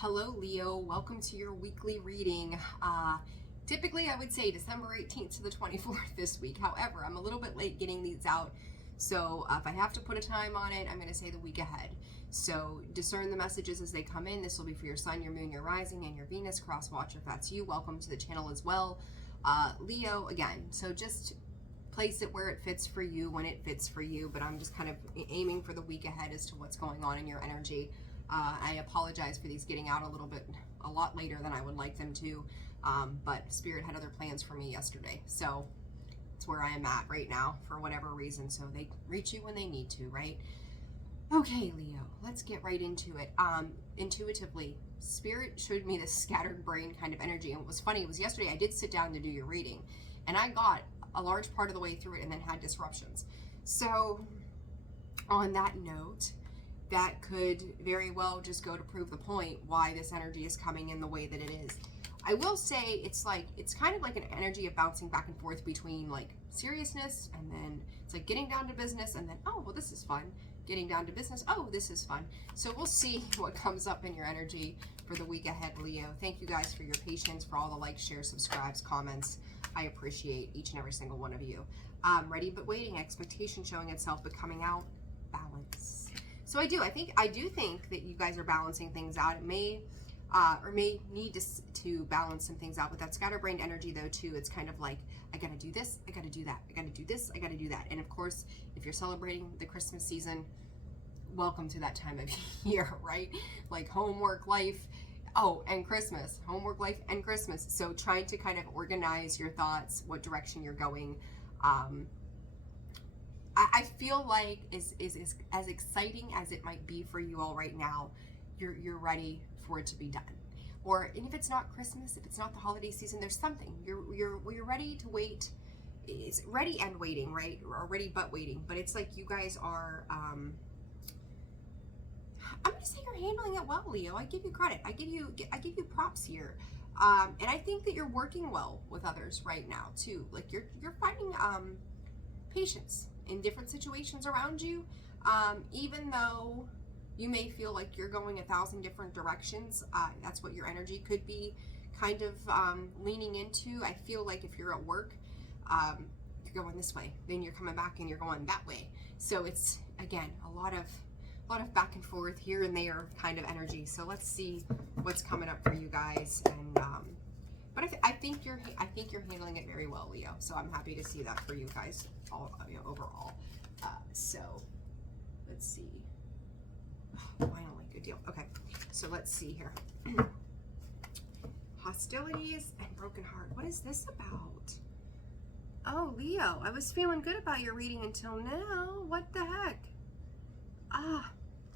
Hello, Leo. Welcome to your weekly reading. Typically, I would say December 18th to the 24th this week. However, I'm a little bit late getting these out. So if I have to put a time on it, I'm going to say the week ahead. So discern the messages as they come in. This will be for your sun, your moon, your rising, and your Venus. Cross watch if that's you. Welcome to the channel as well. Leo, again, so just place it where it fits for you, when it fits for you. But I'm just kind of aiming for the week ahead as to what's going on in your energy. I apologize for these getting out a lot later than I would like them to, but Spirit had other plans for me yesterday, so it's where I am at right now for whatever reason, so they reach you when they need to, right? Okay, Leo, let's get right into it. Intuitively, Spirit showed me this scattered brain kind of energy, and what was funny, it was yesterday I did sit down to do your reading, and I got a large part of the way through it and then had disruptions. So, on that note, that could very well just go to prove the point why this energy is coming in the way that it is. I will say it's kind of like an energy of bouncing back and forth between like seriousness, and then it's like getting down to business, and then, oh, well, this is fun. Getting down to business, oh, this is fun. So we'll see what comes up in your energy for the week ahead, Leo. Thank you guys for your patience, for all the likes, shares, subscribes, comments. I appreciate each and every single one of you. Ready but waiting, expectation showing itself, but coming out, balance. So I do think that you guys are balancing things out. It may or may need to balance some things out with that scatterbrained energy, though, too. It's kind of like, I gotta do this, I gotta do that, I gotta do this, I gotta do that. And of course, if you're celebrating the Christmas season, welcome to that time of year, right? Like homework, life, oh, and Christmas, homework, life, and Christmas. So trying to kind of organize your thoughts, what direction you're going. I feel like is as exciting as it might be for you all right now, you're ready for it to be done. Or, and if it's not Christmas, if it's not the holiday season, there's something. You're ready to wait. It's ready and waiting, right? Or ready but waiting. But it's like you guys are, I'm gonna say you're handling it well, Leo. I give you credit. I give you props here. And I think that you're working well with others right now too. Like you're finding patience in different situations around you, even though you may feel like you're going 1,000 different directions. That's what your energy could be kind of leaning into. I feel like if you're at work, you're going this way, then you're coming back and you're going that way. So it's, again, a lot of back and forth here and there kind of energy. So let's see what's coming up for you guys. And but I think you're handling it very well, Leo. So I'm happy to see that for you guys all, overall. So let's see. Finally, good deal. Okay, so let's see here. Hostilities and broken heart. What is this about? Oh, Leo, I was feeling good about your reading until now. What the heck?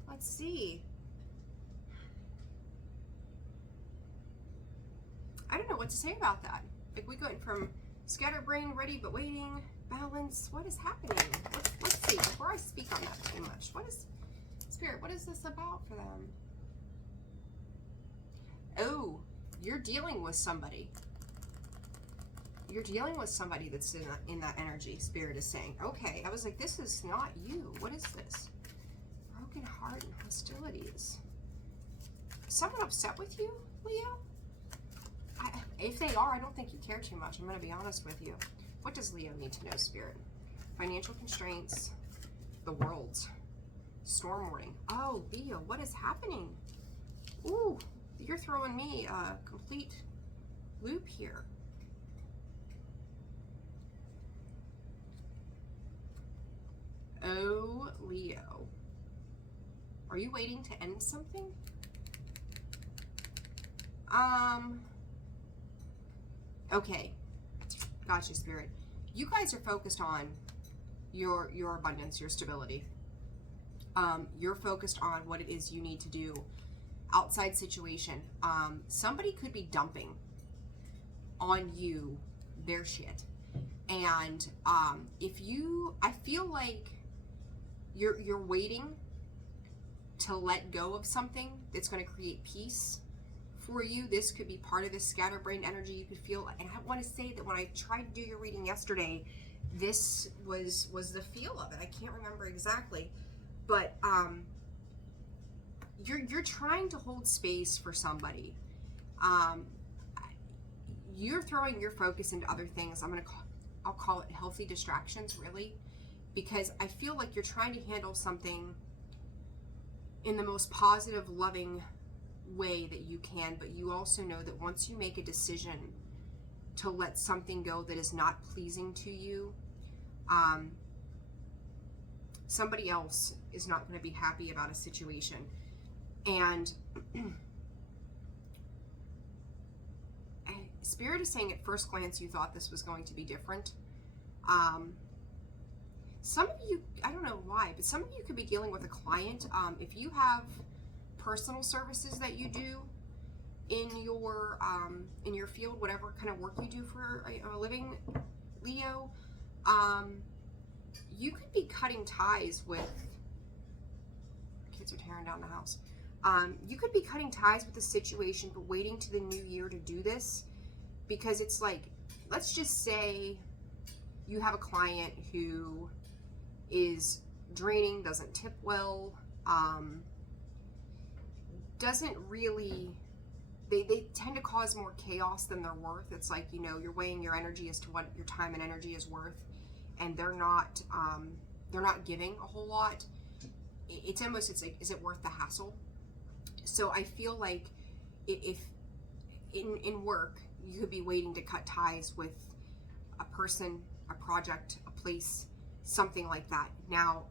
Let's see. I don't know what to say about that. Like, we went from scatterbrain, ready but waiting, balance. What is happening? Let's see. Before I speak on that too much, what is Spirit? What is this about for them? Oh, you're dealing with somebody. You're dealing with somebody that's in that energy. Spirit is saying, okay. I was like, this is not you. What is this? Broken heart and hostilities. Is someone upset with you, Leo? If they are, I don't think you care too much. I'm going to be honest with you. What does Leo need to know, Spirit? Financial constraints, the world, storm warning. Oh, Leo, what is happening? Ooh, you're throwing me a complete loop here. Oh, Leo. Are you waiting to end something? Okay, gotcha, Spirit. You guys are focused on your abundance, your stability. You're focused on what it is you need to do. Outside situation. Somebody could be dumping on you their shit. And I feel like you're waiting to let go of something that's going to create peace for you. This could be part of this scatterbrained energy you could feel. And I want to say that when I tried to do your reading yesterday, this was the feel of it. I can't remember exactly, but you're trying to hold space for somebody. You're throwing your focus into other things. I'll call it healthy distractions, really, because I feel like you're trying to handle something in the most positive, loving way that you can, but you also know that once you make a decision to let something go that is not pleasing to you, somebody else is not going to be happy about a situation. And Spirit is saying at first glance you thought this was going to be different. Some of you, I don't know why, but some of you could be dealing with a client. If you have personal services that you do in your field, whatever kind of work you do for a living, Leo, you could be cutting ties with, kids are tearing down the house. You could be cutting ties with the situation, but waiting to the new year to do this, because it's like, let's just say you have a client who is draining, doesn't tip well, doesn't really, they tend to cause more chaos than they're worth. It's like, you know, you're weighing your energy as to what your time and energy is worth, and they're not giving a whole lot. It's like, is it worth the hassle? So I feel like if in work, you could be waiting to cut ties with a person, a project, a place, something like that. Now,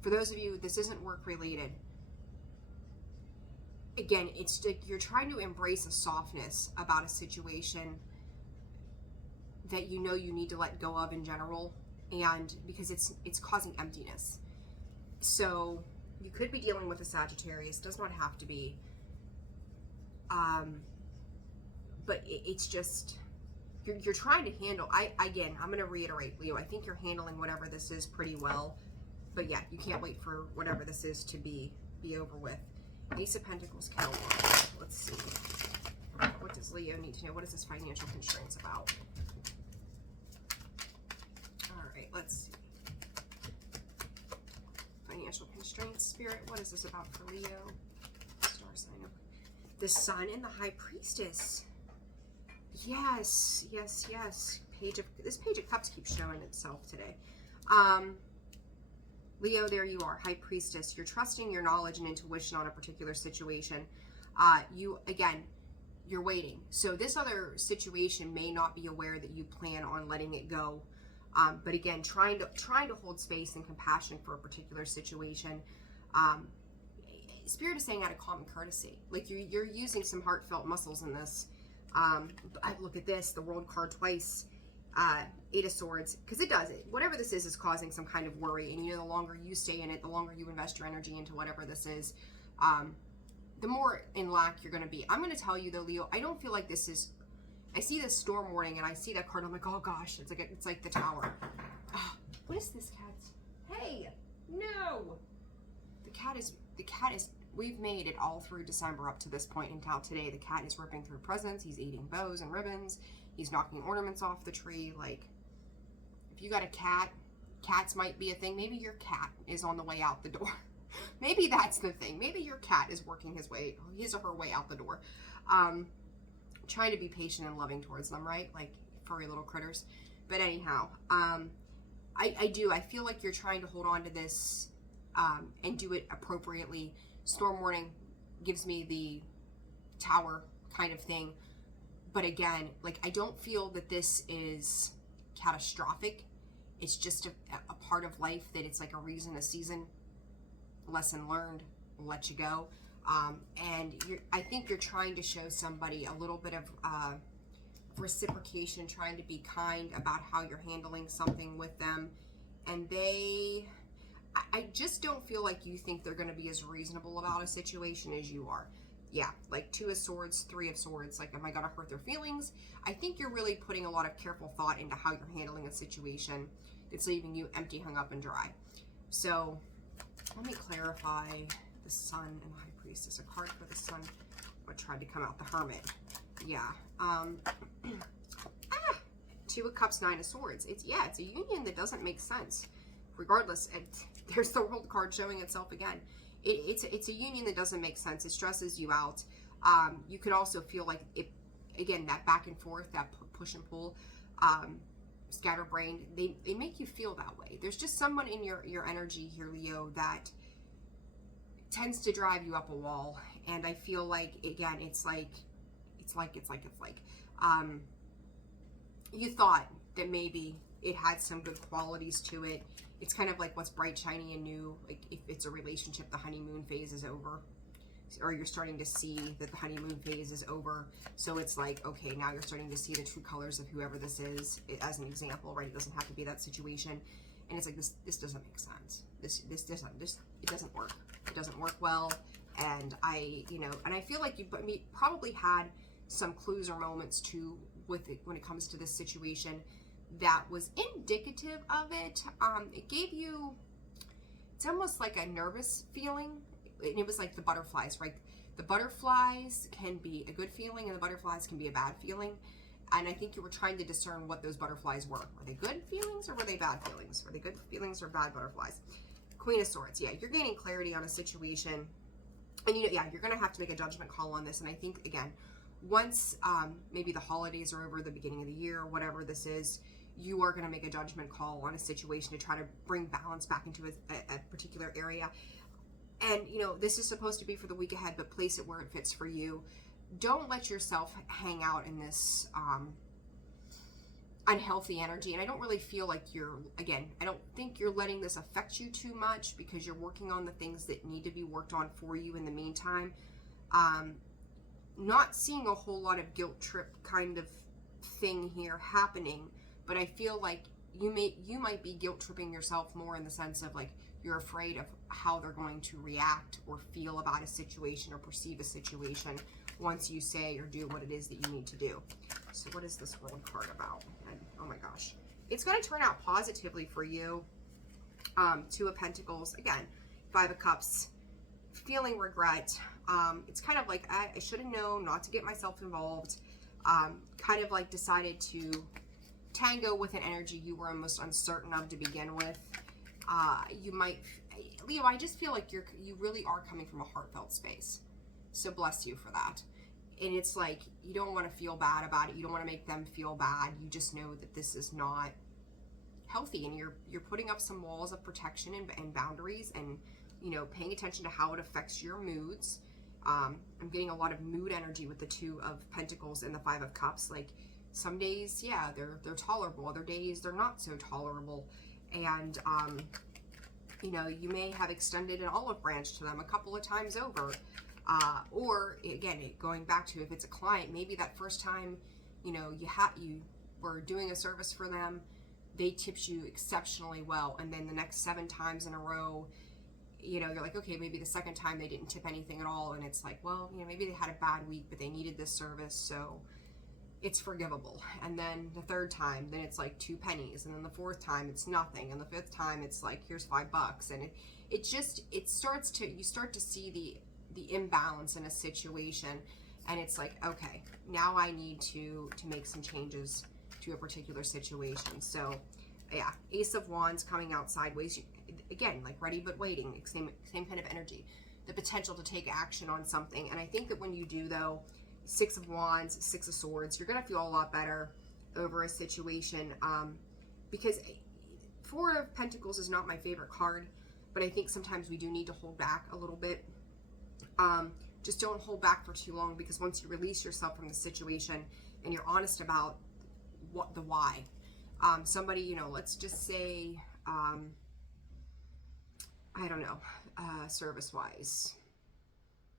for those of you, this isn't work related. Again, it's like you're trying to embrace a softness about a situation that you know you need to let go of in general, and because it's causing emptiness. So you could be dealing with a Sagittarius, does not have to be. But it's just, you're trying to handle, I'm going to reiterate, Leo, I think you're handling whatever this is pretty well. But yeah, you can't wait for whatever this is to be over with. Ace of Pentacles, Kettle One. Let's see. What does Leo need to know? What is this financial constraints about? All right, let's see. Financial constraints, Spirit. What is this about for Leo? Star sign. The Sun and the High Priestess. Yes, yes, yes. This Page of Cups keeps showing itself today. Leo, there you are, High Priestess. You're trusting your knowledge and intuition on a particular situation. You're waiting. So this other situation may not be aware that you plan on letting it go. But again, trying to hold space and compassion for a particular situation. Spirit is saying out of common courtesy. Like you're using some heartfelt muscles in this. Look at this, the World card twice. Eight of Swords, because it does it. Whatever this is causing some kind of worry, and you know, the longer you stay in it, the longer you invest your energy into whatever this is, the more in lack you're going to be. I'm going to tell you though, Leo, I don't feel like this is. I see this storm warning, and I see that card. I'm like, oh gosh, it's like the Tower. What is this cat? Hey, no. The cat is. We've made it all through December up to this point until today. The cat is ripping through presents. He's eating bows and ribbons. He's knocking ornaments off the tree. Like, if you got a cat, cats might be a thing. Maybe your cat is on the way out the door. Maybe that's the thing. Maybe your cat is working his or her way out the door. Trying to be patient and loving towards them, right? Like furry little critters. But anyhow, I feel like you're trying to hold on to this and do it appropriately. Storm warning gives me the Tower kind of thing. But again, like, I don't feel that this is catastrophic. It's just a part of life, that it's like a reason, a season, lesson learned, let you go. And I think you're trying to show somebody a little bit of reciprocation, trying to be kind about how you're handling something with them. And I just don't feel like you think they're going to be as reasonable about a situation as you are. Yeah, like Two of Swords, Three of Swords. Like, am I going to hurt their feelings? I think you're really putting a lot of careful thought into how you're handling a situation that's leaving you empty, hung up, and dry. So, let me clarify the Sun and the High Priestess. A card for the Sun. What tried to come out? The Hermit. Yeah. Two of Cups, Nine of Swords. It's a union that doesn't make sense. Regardless, there's the World card showing itself again. it's a union that doesn't make sense. It stresses you out. You could also feel like it, again, that back and forth, that push and pull, scatterbrained, they make you feel that way. There's just someone in your energy here, Leo, that tends to drive you up a wall. And I feel like, again, it's like you thought that maybe it had some good qualities to it. It's kind of like what's bright, shiny, and new. Like if it's a relationship, the honeymoon phase is over, or you're starting to see that the honeymoon phase is over. So it's like, okay, now you're starting to see the true colors of whoever this is, as an example, right? It doesn't have to be that situation. And it's like, this doesn't make sense. It doesn't work. It doesn't work well. And I feel like you probably had some clues or moments too with it when it comes to this situation that was indicative of it. It gave you, it's almost like a nervous feeling. And it was like the butterflies, right? The butterflies can be a good feeling and the butterflies can be a bad feeling. And I think you were trying to discern what those butterflies were. Were they good feelings or were they bad feelings? Were they good feelings or bad butterflies? Queen of Swords, yeah, you're gaining clarity on a situation. And you're going to have to make a judgment call on this. And I think, again, once maybe the holidays are over, the beginning of the year, whatever this is, you are going to make a judgment call on a situation to try to bring balance back into a particular area. And, this is supposed to be for the week ahead, but place it where it fits for you. Don't let yourself hang out in this unhealthy energy. And I don't really feel like I don't think you're letting this affect you too much because you're working on the things that need to be worked on for you in the meantime. Not seeing a whole lot of guilt trip kind of thing here happening, but I feel like you might be guilt tripping yourself more in the sense of like you're afraid of how they're going to react or feel about a situation or perceive a situation once you say or do what it is that you need to do. So what is this world card about? And, oh my gosh. It's going to turn out positively for you. Two of Pentacles. Again, Five of Cups. Feeling regret. It's kind of like I should have known not to get myself involved. Kind of like decided to tango with an energy you were almost uncertain of to begin with. You might, Leo, I just feel like you really are coming from a heartfelt space. So bless you for that. And it's like, you don't want to feel bad about it. You don't want to make them feel bad. You just know that this is not healthy. And you're putting up some walls of protection and boundaries and, paying attention to how it affects your moods. I'm getting a lot of mood energy with the Two of Pentacles and the Five of Cups. Like some days, yeah, they're tolerable. Other days, they're not so tolerable. And, you may have extended an olive branch to them a couple of times over. Or again, going back to if it's a client, maybe that first time, you were doing a service for them, they tipped you exceptionally well. And then the next 7 times in a row, you're like, okay, maybe the second time they didn't tip anything at all. And it's like, well, maybe they had a bad week, but they needed this service. So it's forgivable. And then the third time, then it's like 2 pennies. And then the fourth time, it's nothing. And the fifth time, it's like, here's $5. And you start to see the imbalance in a situation. And it's like, okay, now I need to make some changes to a particular situation. So yeah, Ace of Wands coming out sideways. Again, like ready but waiting, same kind of energy. The potential to take action on something. And I think that when you do, though, Six of Wands, Six of Swords, you're going to feel a lot better over a situation. Because Four of Pentacles is not my favorite card, but I think sometimes we do need to hold back a little bit. Just don't hold back for too long, because once you release yourself from the situation and you're honest about the why. Somebody, let's just say, I don't know, service-wise,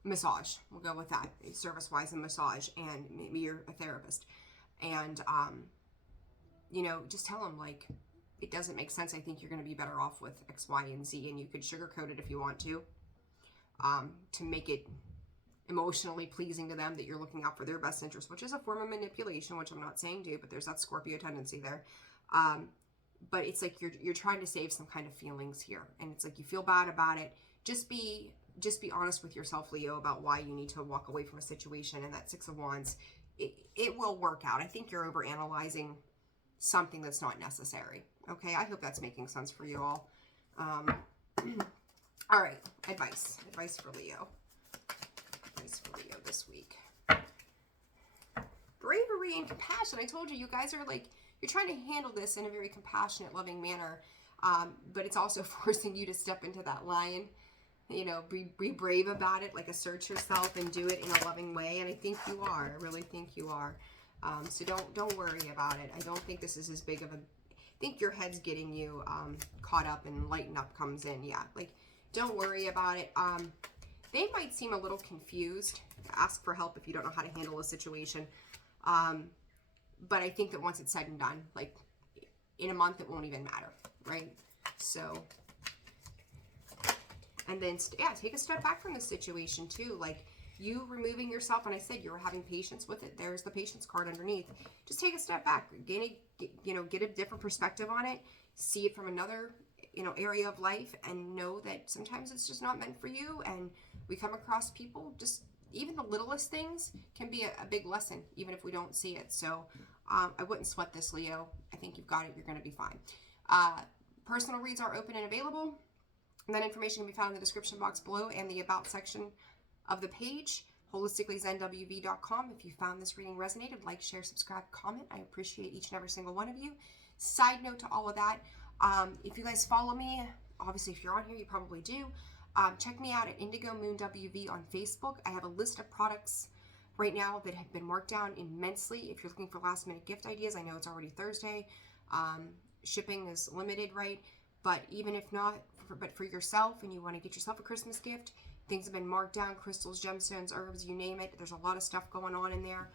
massage. We'll go with that. Service-wise and massage, and maybe you're a therapist. And, just tell them, like, it doesn't make sense. I think you're going to be better off with X, Y, and Z, and you could sugarcoat it if you want to make it emotionally pleasing to them that you're looking out for their best interest, which is a form of manipulation, which I'm not saying do, but there's that Scorpio tendency there. But it's like you're trying to save some kind of feelings here, and it's like you feel bad about it. Just be honest with yourself, Leo, about why you need to walk away from a situation. And that Six of Wands, it will work out. I think you're overanalyzing something that's not necessary. Okay, I hope that's making sense for you all. All right, advice for Leo. Advice for Leo this week. Bravery and compassion. I told you, you guys are like, you're trying to handle this in a very compassionate, loving manner, but it's also forcing you to step into that lion. You know, be brave about it, like assert yourself and do it in a loving way. And I think you are. I really think you are. So don't worry about it. I don't think this is as big of a. I think your head's getting you caught up, and lighten up comes in. Yeah, like don't worry about it. They might seem a little confused. Ask for help if you don't know how to handle a situation. But I think that once it's said and done, like in a month, it won't even matter, right? So. And then, yeah, take a step back from the situation too. Like you removing yourself, and I said you were having patience with it. There's the patience card underneath. Just take a step back, get a different perspective on it. See it from another, area of life, and know that sometimes it's just not meant for you. And we come across people, just even the littlest things can be a big lesson, even if we don't see it. So I wouldn't sweat this, Leo. I think you've got it. You're going to be fine. Personal reads are open and available. And that information can be found in the description box below and the About section of the page, holisticallyzenwv.com. If you found this reading resonated, like, share, subscribe, comment. I appreciate each and every single one of you. Side note to all of that, if you guys follow me, obviously if you're on here, you probably do, check me out at Indigo Moon WV on Facebook. I have a list of products right now that have been marked down immensely. If you're looking for last minute gift ideas, I know it's already Thursday. Shipping is limited, right? But even if not, but for yourself, and you want to get yourself a Christmas gift, things have been marked down, crystals, gemstones, herbs, you name it. There's a lot of stuff going on in there.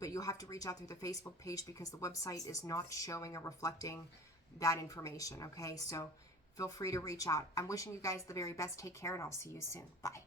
But you'll have to reach out through the Facebook page because the website is not showing or reflecting that information, okay? So feel free to reach out. I'm wishing you guys the very best. Take care, and I'll see you soon. Bye.